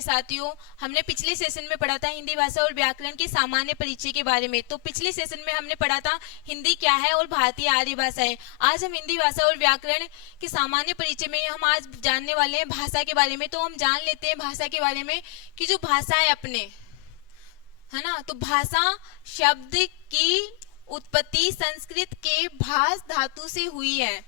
प्यारे साथियों, हमने पिछले सेशन में पढ़ा था हिंदी भाषा और व्याकरण के सामान्य परिचय के बारे में। तो पिछले सेशन में हमने पढ़ा था हिंदी क्या है और भारतीय आर्य भाषा है। आज हम हिंदी भाषा और व्याकरण के सामान्य परिचय में हम आज जानने वाले हैं भाषा के बारे में। तो हम जान लेते हैं भाषा के बारे में कि जो भाषा है अपने, है ना, तो भाषा शब्द की उत्पत्ति संस्कृत के भाष धातु से हुई है,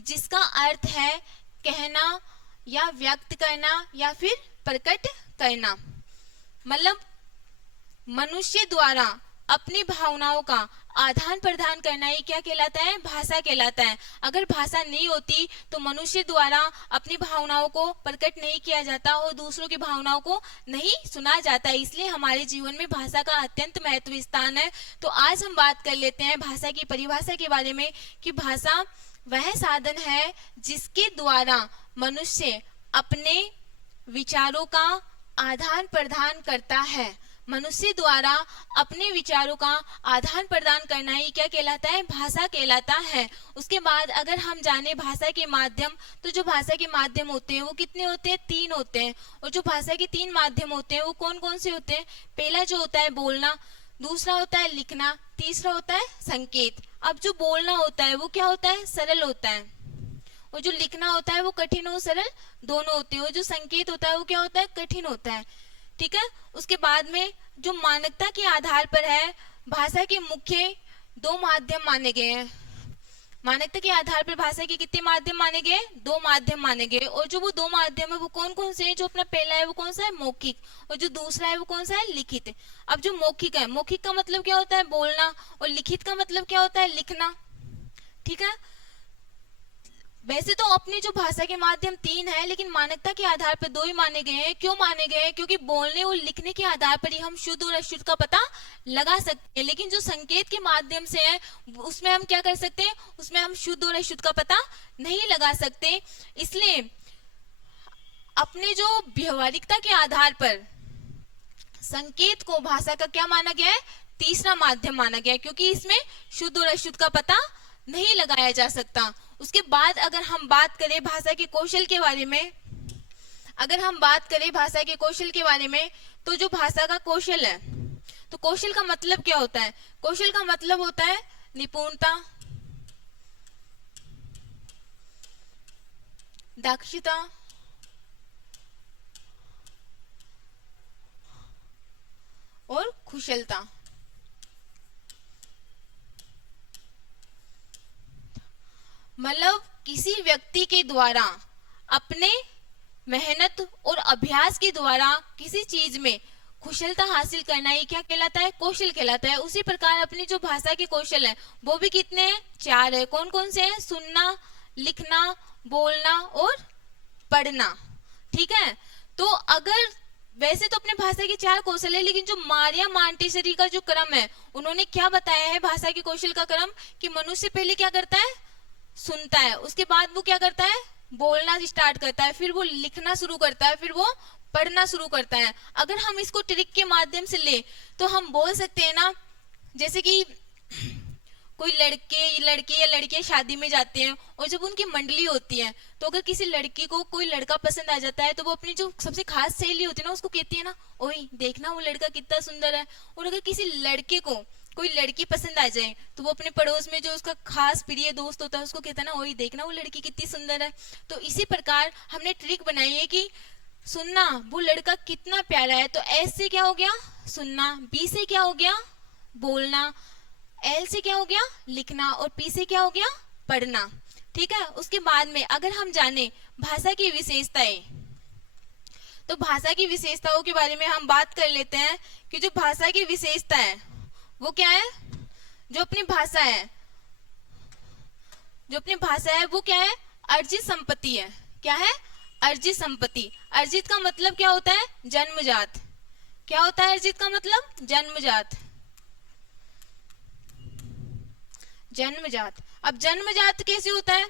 जिसका अर्थ है कहना या व्यक्त करना या फिर प्रकट करना। मतलब मनुष्य द्वारा अपनी भावनाओं का आदान प्रदान करना ही क्या कहलाता है? भाषा कहलाता है। अगर भाषा नहीं होती तो मनुष्य द्वारा अपनी भावनाओं को प्रकट नहीं किया जाता और दूसरों की भावनाओं को नहीं सुना जाता। इसलिए हमारे जीवन में भाषा का अत्यंत महत्व स्थान है। तो आज हम बात कर लेते हैं भाषा की परिभाषा के बारे में कि भाषा वह साधन है जिसके द्वारा मनुष्य अपने विचारों का आदान प्रदान करता है। मनुष्य द्वारा अपने विचारों का आदान प्रदान करना ही क्या कहलाता है? भाषा कहलाता है। उसके बाद अगर हम जाने भाषा के माध्यम, तो जो भाषा के माध्यम होते हैं वो कितने होते हैं? 3 होते हैं। और जो भाषा के 3 माध्यम होते हैं वो कौन कौन से होते हैं? पहला जो होता है बोलना, दूसरा होता है लिखना, तीसरा होता है संकेत। अब जो बोलना होता है वो क्या होता है? सरल होता है। और जो लिखना होता है वो कठिन और सरल दोनों होते हैं। और जो संकेत होता है वो क्या होता है? कठिन होता है। ठीक है। उसके बाद में जो मानकता के आधार पर है, भाषा के मुख्य 2 माध्यम माने गए हैं। मानकता के आधार पर भाषा के कितने माध्यम माने गए? 2 माध्यम माने गए। और जो वो 2 माध्यम है वो कौन कौन से हैं? जो अपना पहला है वो कौन सा है? मौखिक। और जो दूसरा है वो कौन सा है? लिखित। अब जो मौखिक है, मौखिक का मतलब क्या होता है? बोलना। और लिखित का मतलब क्या होता है? लिखना। ठीक है। वैसे तो अपनी जो भाषा के माध्यम 3 है, लेकिन मानकता के आधार पर 2 ही माने गए हैं। क्यों माने गए हैं? क्योंकि बोलने और लिखने के आधार पर ही हम शुद्ध और अशुद्ध का पता लगा सकते हैं। लेकिन जो संकेत के माध्यम से है उसमें हम क्या कर सकते हैं? उसमें हम शुद्ध और अशुद्ध का पता नहीं लगा सकते। इसलिए अपने जो व्यवहारिकता के आधार पर संकेत को भाषा का क्या माना गया है? तीसरा माध्यम माना गया है, क्योंकि इसमें शुद्ध और अशुद्ध का पता नहीं लगाया जा सकता। उसके बाद अगर हम बात करें भाषा के कौशल के बारे में, भाषा के कौशल के बारे में, तो जो भाषा का कौशल है, तो कौशल का मतलब क्या होता है? कौशल का मतलब होता है निपुणता, दक्षता, और कुशलता। मतलब किसी व्यक्ति के द्वारा अपने मेहनत और अभ्यास के द्वारा किसी चीज में कुशलता हासिल करना ही क्या कहलाता है? कौशल कहलाता है। उसी प्रकार अपनी जो भाषा के कौशल है वो भी कितने हैं? 4 है। कौन कौन से हैं? सुनना, लिखना, बोलना और पढ़ना। ठीक है। तो अगर वैसे तो अपने भाषा के 4 कौशल है, लेकिन जो मारिया मांटेसरी का जो क्रम है उन्होंने क्या बताया है भाषा के कौशल का क्रम? कि मनुष्य पहले क्या करता है? सुनता है। उसके बाद वो क्या करता है? बोलना स्टार्ट करता है, फिर वो लिखना शुरू करता है, फिर वो पढ़ना शुरू करता है। अगर हम इसको ट्रिक के माध्यम से ले तो हम बोल सकते हैं ना, जैसे कि कोई लड़के या लड़कियां शादी में जाते हैं और जब उनकी मंडली होती है तो अगर किसी लड़की को कोई लड़का पसंद आ जाता है तो वो अपनी जो सबसे खास सहेली होती है ना उसको कहती है ना, ओए देखना वो लड़का कितना सुंदर है। और अगर किसी लड़के को कोई लड़की पसंद आ जाए तो वो अपने पड़ोस में जो उसका खास प्रिय दोस्त होता है उसको कहता है ना, ओए देखना वो लड़की कितनी सुंदर है। तो इसी प्रकार हमने ट्रिक बनाई है कि सुनना, वो लड़का कितना प्यारा है, तो एस से क्या हो गया? सुनना, बी से क्या हो गया? बोलना, एल से क्या हो गया? लिखना, और पी से क्या हो गया? पढ़ना। ठीक है। उसके बाद में अगर हम जाने भाषा की विशेषताएं, तो भाषा की विशेषताओं के बारे में हम बात कर लेते हैं कि जो भाषा की विशेषता है वो क्या है? जो अपनी भाषा है वो क्या है? अर्जित संपत्ति है। क्या है? अर्जित संपत्ति। अर्जित का मतलब क्या होता है? जन्मजात। क्या होता है अर्जित का मतलब? जन्मजात। जन्मजात। अब जन्मजात कैसे होता है?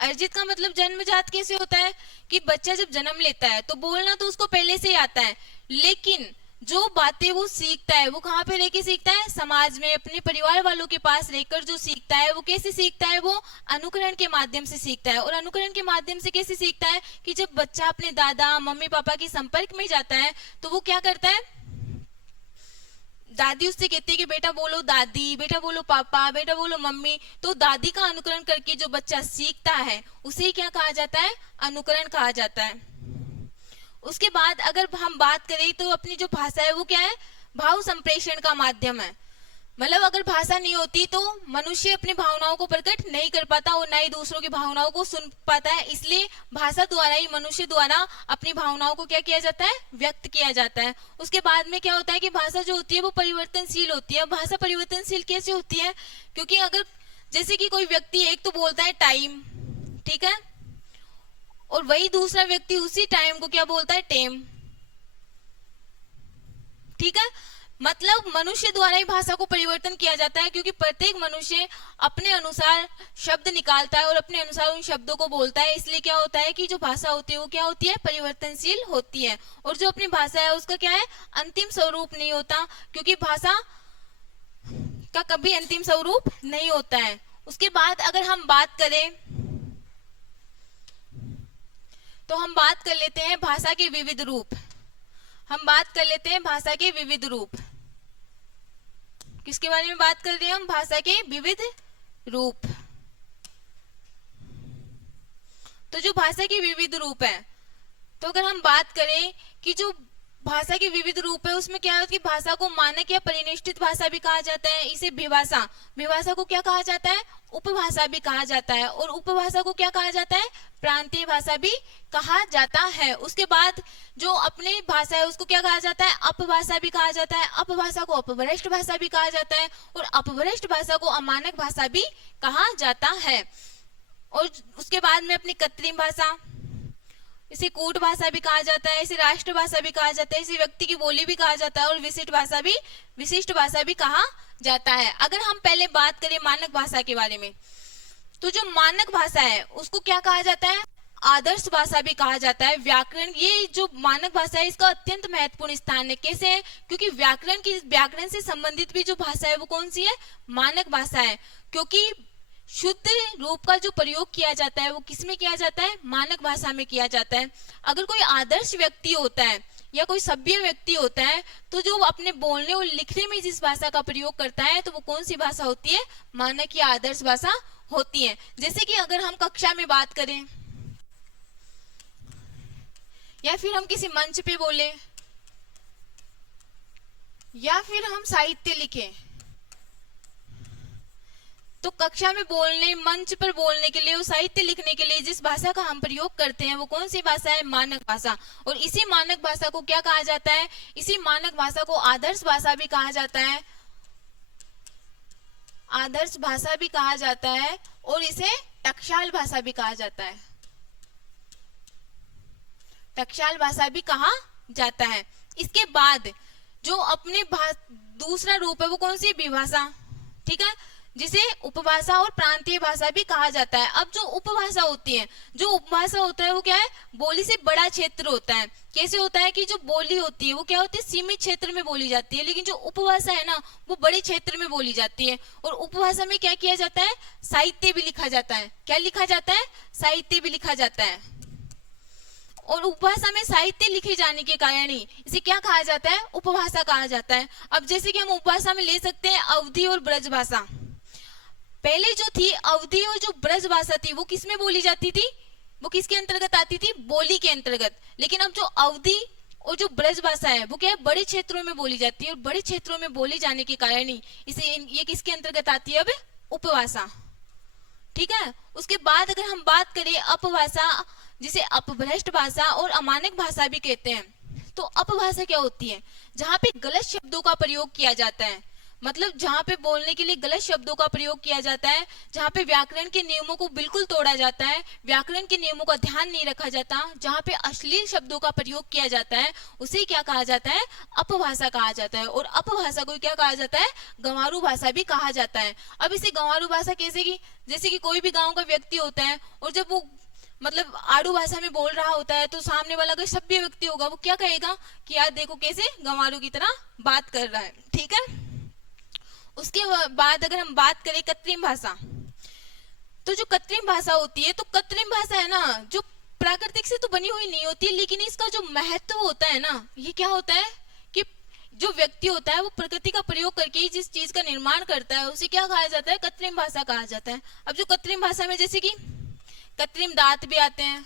अर्जित का मतलब जन्मजात कैसे होता है? कि बच्चा जब जन्म लेता है तो बोलना तो उसको पहले से ही आता है, लेकिन जो बातें वो सीखता है वो कहाँ पे रह के सीखता है, समाज में अपने परिवार वालों के पास रहकर जो सीखता है वो कैसे सीखता है, वो अनुकरण के माध्यम से सीखता है। और अनुकरण के माध्यम से कैसे सीखता है कि जब बच्चा अपने दादा मम्मी पापा के संपर्क में जाता है तो वो क्या करता है, दादी उससे कहती है कि बेटा बोलो दादी, बेटा बोलो पापा, बेटा बोलो मम्मी। तो दादी का अनुकरण करके जो बच्चा सीखता है उसे क्या कहा जाता है, अनुकरण कहा जाता है। उसके बाद अगर हम बात करें तो अपनी जो भाषा है वो क्या है, भाव संप्रेषण का माध्यम है। मतलब अगर भाषा नहीं होती तो मनुष्य अपनी भावनाओं को प्रकट नहीं कर पाता और ना ही दूसरों की भावनाओं को सुन पाता है। इसलिए भाषा द्वारा ही मनुष्य द्वारा अपनी भावनाओं को क्या किया जाता है, व्यक्त किया जाता है। उसके बाद में क्या होता है कि भाषा जो होती है वो परिवर्तनशील होती है। भाषा परिवर्तनशील कैसे होती है, क्योंकि अगर जैसे कि कोई व्यक्ति एक तो बोलता है टाइम, ठीक है, और वही दूसरा व्यक्ति उसी टाइम को क्या बोलता है, टेम, ठीक है। मतलब मनुष्य द्वारा ही भाषा को परिवर्तन किया जाता है, क्योंकि प्रत्येक मनुष्य अपने अनुसार शब्द निकालता है और अपने अनुसार उन शब्दों को बोलता है। इसलिए क्या होता है कि जो भाषा होती है वो क्या होती है, परिवर्तनशील होती है। और जो अपनी भाषा है उसका क्या है, अंतिम स्वरूप नहीं होता, क्योंकि भाषा का कभी अंतिम स्वरूप नहीं होता है। उसके बाद अगर हम बात करें तो हम बात कर लेते हैं भाषा के विविध रूप। हम बात कर लेते हैं भाषा के विविध रूप। किसके बारे में बात कर रहे हैं हम, भाषा के विविध रूप। तो जो भाषा के विविध रूप है, तो अगर हम बात करें कि जो भाषा के विविध रूप है उसमें क्या है कि भाषा को मानक या परिनिष्ठित भाषा भी कहा जाता है। इसे विभाषा, विभाषा को क्या कहा जाता है, उपभाषा भी कहा जाता है। और उपभाषा को क्या कहा जाता है, प्रांतीय भाषा भी कहा जाता है। उसके बाद जो अपनी भाषा है उसको क्या कहा जाता है, अपभाषा भी कहा जाता है। अपभाषा को अपभ्रष्ट भाषा भी कहा जाता है और अपभ्रष्ट भाषा को अमानक भाषा भी कहा जाता है। और उसके बाद में अपनी कृत्रिम भाषा, इसे कूट भाषा भी कहा जाता है, इसे राष्ट्रभाषा भी कहा जाता है, इसे व्यक्ति की बोली भी कहा जाता है और विशिष्ट भाषा भी कहा जाता है। अगर हम पहले बात करें मानक भाषा के बारे में, तो जो मानक भाषा है उसको क्या कहा जाता है, आदर्श भाषा भी कहा जाता है। व्याकरण, ये जो मानक भाषा है इसका अत्यंत महत्वपूर्ण स्थान है। कैसे है, क्योंकि व्याकरण से संबंधित भी जो भाषा है वो कौन सी है, मानक भाषा है। क्योंकि शुद्ध रूप का जो प्रयोग किया जाता है वो किसमें किया जाता है, मानक भाषा में किया जाता है। अगर कोई आदर्श व्यक्ति होता है या कोई सभ्य व्यक्ति होता है तो जो अपने बोलने और लिखने में जिस भाषा का प्रयोग करता है तो वो कौन सी भाषा होती है, मानक या आदर्श भाषा होती है। जैसे कि अगर हम कक्षा में बात करें या फिर हम किसी मंच पे बोले या फिर हम साहित्य लिखें, तो कक्षा में बोलने, मंच पर बोलने के लिए और साहित्य लिखने के लिए जिस भाषा का हम प्रयोग करते हैं वो कौन सी भाषा है, मानक भाषा। और इसी मानक भाषा को क्या कहा जाता है, इसी मानक भाषा को आदर्श भाषा भी कहा जाता है, आदर्श भाषा भी कहा जाता है और इसे टकसाल भाषा भी कहा जाता है, टकसाल भाषा भी कहा जाता है। इसके बाद जो अपने दूसरा रूप है वो कौन सी, विभाषा, ठीक है, जिसे उपभाषा और प्रांतीय भाषा भी कहा जाता है। अब जो उपभाषा होती है, जो उपभाषा होता है वो क्या है, बोली से बड़ा क्षेत्र होता है। कैसे होता है कि जो बोली होती है वो क्या होती है, सीमित क्षेत्र में बोली जाती है, लेकिन जो उपभाषा है ना वो बड़े क्षेत्र में बोली जाती है। और उपभाषा में क्या किया जाता है, साहित्य भी लिखा जाता है। क्या लिखा जाता है, साहित्य भी लिखा जाता है। और उपभाषा में साहित्य लिखे जाने के कारण ही इसे क्या कहा जाता है, उपभाषा कहा जाता है। अब जैसे कि हम उपभाषा में ले सकते हैं अवधी और ब्रज भाषा। पहले जो थी अवधी और जो ब्रज भाषा थी वो किसमें बोली जाती थी, वो किसके अंतर्गत आती थी, बोली के अंतर्गत। लेकिन अब जो अवधी और जो ब्रज भाषा है वो क्या है, बड़े क्षेत्रों में बोली जाती है और बड़े क्षेत्रों में बोली जाने के कारण ही ये किसके अंतर्गत आती है, अब उपभाषा, ठीक है। उसके बाद अगर हम बात करें अपभाषा, जिसे अपभ्रष्ट भाषा और अमानक भाषा भी कहते हैं, तो अपभाषा क्या होती है, जहां पे गलत शब्दों का प्रयोग किया जाता है। मतलब जहां पे बोलने के लिए गलत शब्दों का प्रयोग किया जाता है, जहां पे व्याकरण के नियमों को बिल्कुल तोड़ा जाता है, व्याकरण के नियमों का ध्यान नहीं रखा जाता, जहां पे अश्लील शब्दों का प्रयोग किया जाता है, उसे क्या कहा जाता है, अपभाषा कहा जाता है। और अपभाषा को क्या कहा जाता है, गंवारू भाषा भी कहा जाता है। अब इसे गंवारू भाषा कैसे की, जैसे कि कोई भी गाँव का व्यक्ति होता है और जब वो मतलब आड़ू भाषा में बोल रहा होता है, तो सामने वाला अगर सभ्य व्यक्ति होगा वो क्या कहेगा कि यार देखो कैसे गंवारों की तरह बात कर रहा है, ठीक है। उसके बाद अगर हम बात करें कृत्रिम भाषा, तो जो कृत्रिम भाषा होती है, तो कृत्रिम भाषा है ना, जो प्राकृतिक से तो बनी हुई नहीं होती, लेकिन इसका जो महत्व होता है ना, ये क्या होता है कि जो व्यक्ति होता है वो प्रकृति का प्रयोग करके ही जिस चीज का निर्माण करता है उसे क्या कहा जाता है, कृत्रिम भाषा कहा जाता है। अब जो कृत्रिम भाषा में जैसे कि कृत्रिम दांत भी आते हैं,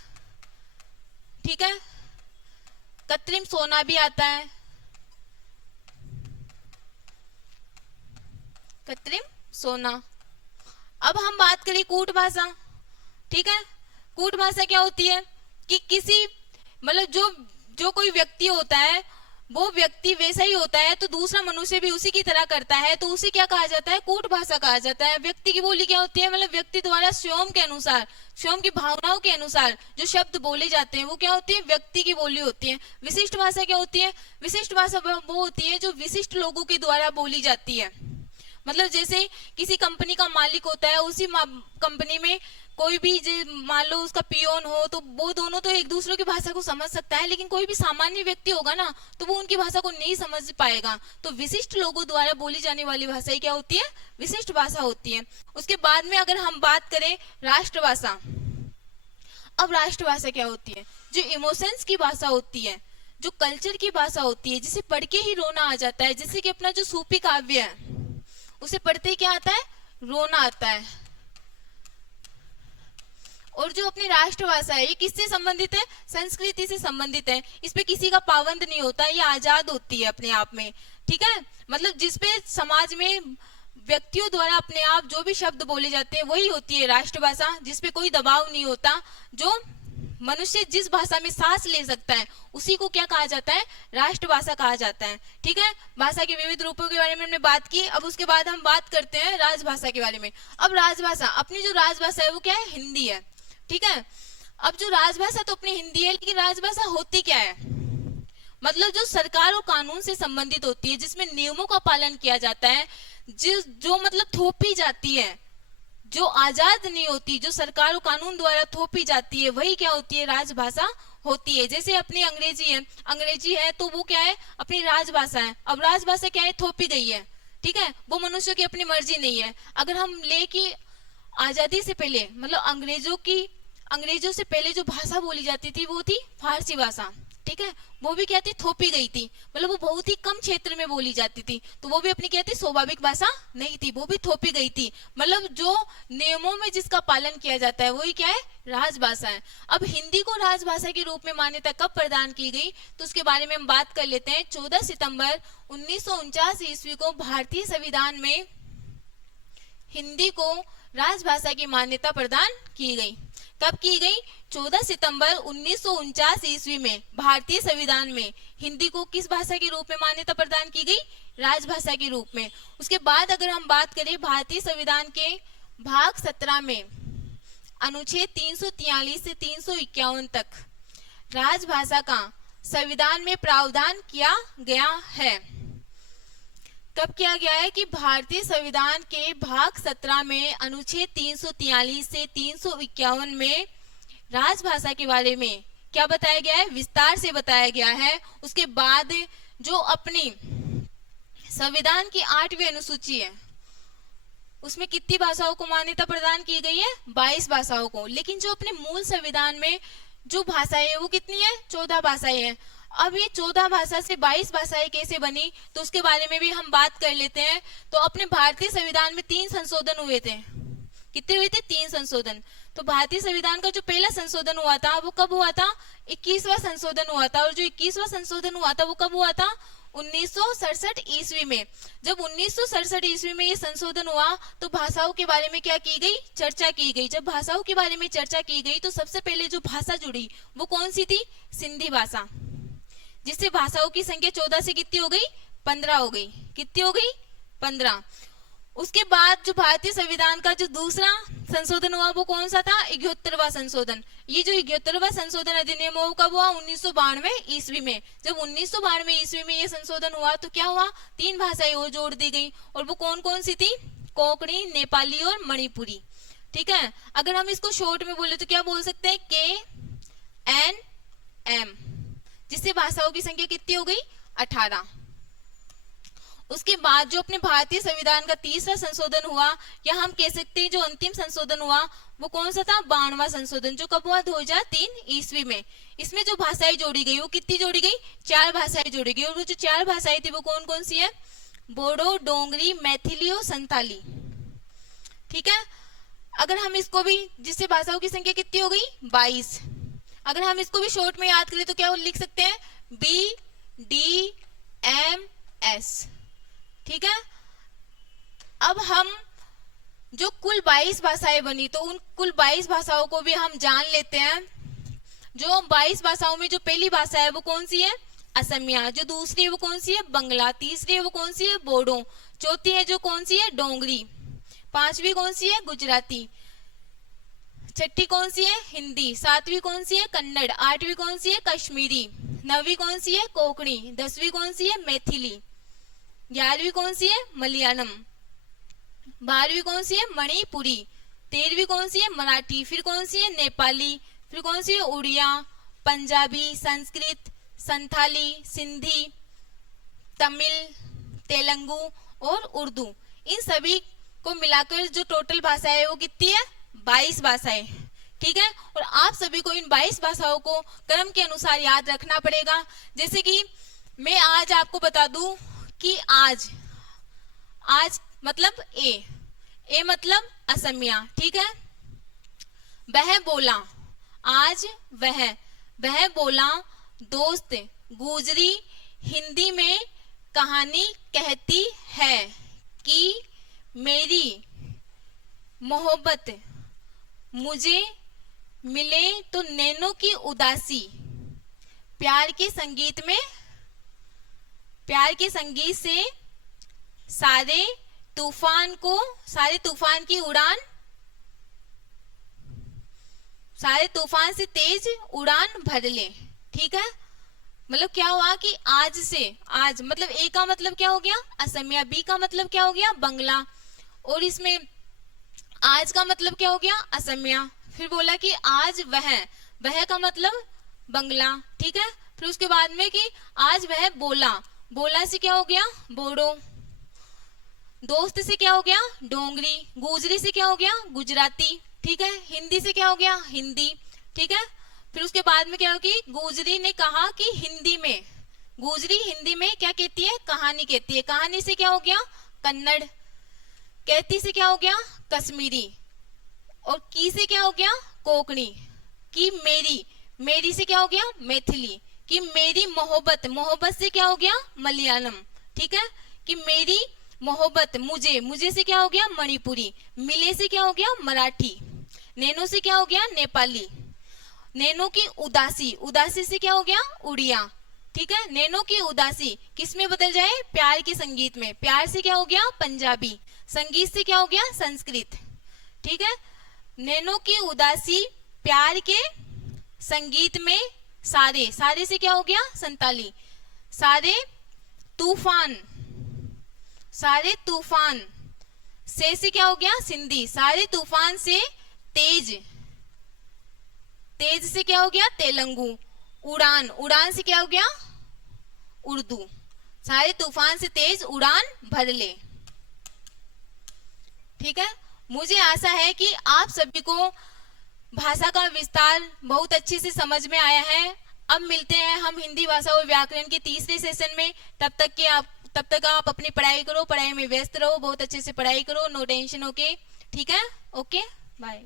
ठीक है, कृत्रिम सोना भी आता है, कृत्रिम सोना। अब हम बात करें कूट भाषा, ठीक है। कूट भाषा क्या होती है कि किसी मतलब जो कोई व्यक्ति होता है वो व्यक्ति वैसा ही होता है, तो दूसरा मनुष्य भी उसी की तरह करता है, तो उसे क्या कहा जाता है, कूट भाषा कहा जाता है। व्यक्ति की बोली क्या होती है, मतलब व्यक्ति द्वारा स्वयं के अनुसार, स्वयं की भावनाओं के अनुसार जो शब्द बोले जाते हैं वो क्या होती है, व्यक्ति की बोली होती है। विशिष्ट भाषा क्या होती है, विशिष्ट भाषा वो होती है जो विशिष्ट लोगों के द्वारा बोली जाती है। मतलब जैसे किसी कंपनी का मालिक होता है, उसी कंपनी में कोई भी मान लो उसका पियोन हो, तो वो दोनों तो एक दूसरे की भाषा को समझ सकता है, लेकिन कोई भी सामान्य व्यक्ति होगा ना तो वो उनकी भाषा को नहीं समझ पाएगा। तो विशिष्ट लोगों द्वारा बोली जाने वाली भाषा ही क्या होती है, विशिष्ट भाषा होती है। उसके बाद में अगर हम बात करें राष्ट्रभाषा, अब राष्ट्रभाषा क्या होती है, जो इमोशंस की भाषा होती है, जो कल्चर की भाषा होती है, जिसे पढ़ के ही रोना आ जाता है। जैसे कि अपना जो सूफी काव्य है उसे पढ़ते ही क्या आता है, रोना आता है। और जो अपनी राष्ट्रभाषा है ये किससे संबंधित है, संस्कृति से संबंधित है। इस पे किसी का पाबंद नहीं होता, ये आजाद होती है अपने आप में, ठीक है। मतलब जिसपे समाज में व्यक्तियों द्वारा अपने आप जो भी शब्द बोले जाते हैं वही होती है राष्ट्रभाषा, जिसपे कोई दबाव नहीं होता। जो मनुष्य जिस भाषा में सांस ले सकता है उसी को क्या कहा जाता है, राष्ट्रभाषा कहा जाता है, ठीक है। भाषा के विविध रूपों के बारे में हमने बात की। अब उसके बाद हम बात करते हैं राजभाषा के बारे में। अब राजभाषा, अपनी जो राजभाषा है वो क्या है, हिंदी है, ठीक है। अब जो राजभाषा तो अपनी हिंदी है, लेकिन राजभाषा होती क्या है, मतलब जो सरकार और कानून से संबंधित होती है, जिसमें नियमों का पालन किया जाता है, जो मतलब थोपी जाती है, जो आजाद नहीं होती, जो सरकार और कानून द्वारा थोपी जाती है, वही क्या होती है, राजभाषा होती है। जैसे अपनी अंग्रेजी है तो वो क्या है, अपनी राजभाषा है। अब राजभाषा क्या है, थोपी गई है, ठीक है, वो मनुष्य की अपनी मर्जी नहीं है। अगर हम लेके आजादी से पहले, मतलब अंग्रेजों से पहले जो भाषा बोली जाती थी वो थी फारसी भाषा, ठीक है। वो भी क्या थी, थोपी गई थी, मतलब वो बहुत ही कम क्षेत्र में बोली जाती थी, तो वो भी अपनी क्या थी, स्वाभाविक भाषा नहीं थी, वो भी थोपी गई थी। मतलब जो नियमों में जिसका पालन किया जाता है वही क्या है, राजभाषा है। अब हिंदी को राजभाषा के रूप में मान्यता कब प्रदान की गई, तो उसके बारे में हम बात कर लेते हैं। 14 सितंबर 1949 ईस्वी को भारतीय संविधान में हिंदी को राजभाषा की मान्यता प्रदान की गई। कब की गई, 14 सितंबर 1949 ईस्वी में भारतीय संविधान में हिंदी को किस भाषा के रूप में मान्यता प्रदान की गई, राजभाषा के रूप में। उसके बाद अगर हम बात करें भारतीय संविधान के भाग 17 में अनुच्छेद 343 से 351 तक राजभाषा का संविधान में प्रावधान किया गया है। कब किया गया है कि भारतीय संविधान के भाग 17 में अनुच्छेद 343 से 351 में राजभाषा के बारे में क्या बताया गया है, विस्तार से बताया गया है। उसके बाद जो अपनी संविधान की 8वीं अनुसूची है उसमें कितनी भाषाओं को मान्यता प्रदान की गई है, 22 भाषाओं को। लेकिन जो अपने मूल संविधान में जो भाषाएं है वो कितनी है, 14 भाषाएं हैं। अब ये 14 भाषा से 22 भाषाएं कैसे बनी, तो उसके बारे में भी हम बात कर लेते हैं। तो अपने भारतीय संविधान में 3 संशोधन हुए थे। कितने हुए थे, 3 संशोधन। तो भारतीय संविधान का जो पहला संशोधन हुआ था वो कब हुआ था, 21वां संशोधन हुआ था। और जो 21वां संशोधन हुआ था वो कब हुआ था, 1967 ईस्वी में। जब 1967 ईस्वी में ये संशोधन हुआ तो भाषाओं के बारे में क्या की गई, चर्चा की गई। जब भाषाओं के बारे में चर्चा की गई तो सबसे पहले जो भाषा जुड़ी वो कौन सी थी, सिंधी भाषा, जिससे भाषाओं की संख्या 14 से कितनी हो गई, 15 हो गई। कितनी हो गई, 15। उसके बाद जो भारतीय संविधान का जो दूसरा संशोधन हुआ वो कौन सा था, 71वां संशोधन। ये जो 71वां संशोधन अधिनियम हुआ कब हुआ, 1992 ईस्वी में। जब 1992 ईस्वी में ये संशोधन हुआ तो क्या हुआ, 3 भाषाएं और जोड़ दी गई। और वो कौन कौन सी थी, कोंकणी, नेपाली और मणिपुरी, ठीक है। अगर हम इसको शॉर्ट में बोले तो क्या बोल सकते हैं, KNM, जिससे भाषाओं की संख्या कितनी हो गई, 18। उसके बाद जो अपने भारतीय संविधान का तीसरा संशोधन हुआ, या हम कह सकते हैं जो अंतिम संशोधन हुआ, वो कौन सा था, 92वां संशोधन, जो कब हुआ, 2003 ईस्वी में। इसमें जो भाषाएं जोड़ी गई वो कितनी जोड़ी गई, 4 भाषाएं जोड़ी गई। और वो जो 4 भाषाएं थी वो कौन कौन सी है, बोडो, डोंगरी, मैथिली और संताली। ठीक है। अगर हम इसको भी, जिससे भाषाओं की संख्या कितनी हो गई, 22। अगर हम इसको भी शॉर्ट में याद करें तो क्या लिख सकते हैं, BDMS। ठीक है। अब हम जो कुल 22 भाषाएं बनी, तो उन कुल 22 भाषाओं को भी हम जान लेते हैं। जो 22 भाषाओं में जो पहली भाषा है वो कौन सी है, असमिया। जो दूसरी है वो कौन सी है, बंगला। तीसरी है वो कौन सी है, बोडो। चौथी है जो कौन सी है, डोंगरी। पांचवी कौन सी है, गुजराती। छठी कौन सी है, हिंदी। सातवीं कौन सी है, कन्नड़। आठवीं कौन सी है, कश्मीरी। नवीं कौन सी है, कोंकणी। 10वीं कौन सी है, मैथिली। 11वीं कौन सी है, मलयालम। 12वीं कौन सी है, मणिपुरी। 13वीं कौन सी है, मराठी। फिर कौन सी है, नेपाली। फिर कौन सी है, उड़िया, पंजाबी, संस्कृत, संथाली, सिंधी, तमिल, तेलुगु और उर्दू। इन सभी को मिलाकर जो टोटल भाषाएं है वो कितनी है, 22 भाषाएं। ठीक है। और आप सभी को इन 22 भाषाओं को क्रम के अनुसार याद रखना पड़ेगा। जैसे कि मैं आज आपको बता दूं कि आज मतलब ए मतलब असमिया। ठीक है। वह बोला, आज वह बोला, दोस्त, गुजरी। हिंदी में कहानी कहती है कि मेरी मोहब्बत मुझे मिले तो नैनों की उदासी। प्यार के संगीत से सारे तूफान की उड़ान, सारे तूफान से तेज उड़ान भर ले। ठीक है। मतलब क्या हुआ कि आज मतलब ए का मतलब क्या हो गया, असमिया। बी का मतलब क्या हो गया, बंगला। और इसमें आज का मतलब क्या हो गया, असमिया। फिर बोला कि आज वह का मतलब बंगला। ठीक है। फिर उसके बाद में कि आज वह बोला से क्या हो गया, बोडो। दोस्त से क्या हो गया, डोंगरी। गुजरी से क्या हो गया, गुजराती। ठीक है। हिंदी से क्या हो गया, हिंदी। ठीक है। फिर उसके बाद में क्या होगी, गुजरी ने कहा कि गुजरी हिंदी में क्या कहती है, कहानी कहती है। कहानी से क्या हो गया, कन्नड़। कहती से क्या हो गया, कश्मीरी। और की से क्या हो गया, कोंकणी। कि मेरी से क्या हो गया, मैथिली। कि मेरी मोहब्बत से क्या हो गया, मलयालम। ठीक है। कि मेरी मोहब्बत मुझे से क्या हो गया, मणिपुरी। मिले से क्या हो गया, मराठी। नैनो से क्या हो गया, नेपाली। नैनो की उदासी से क्या हो गया, उड़िया। ठीक है। नैनो की उदासी किस में बदल जाए, प्यार के संगीत में। प्यार से क्या हो गया, पंजाबी। संगीत से क्या हो गया, संस्कृत। ठीक है। नैनो की उदासी प्यार के संगीत में सारे से क्या हो गया, संताली। सारे तूफान से क्या हो गया, सिंधी। सारे तूफान से तेज से क्या हो गया, तेलुगु। उड़ान से क्या हो गया, उर्दू। सारे तूफान से तेज उड़ान भर ले। ठीक है। मुझे आशा है कि आप सभी को भाषा का विस्तार बहुत अच्छे से समझ में आया है। अब मिलते हैं हम हिंदी भाषा और व्याकरण के तीसरे सेशन में। तब तक आप अपनी पढ़ाई करो, पढ़ाई में व्यस्त रहो, बहुत अच्छे से पढ़ाई करो, नो टेंशन। ओके, ठीक है। Okay, bye.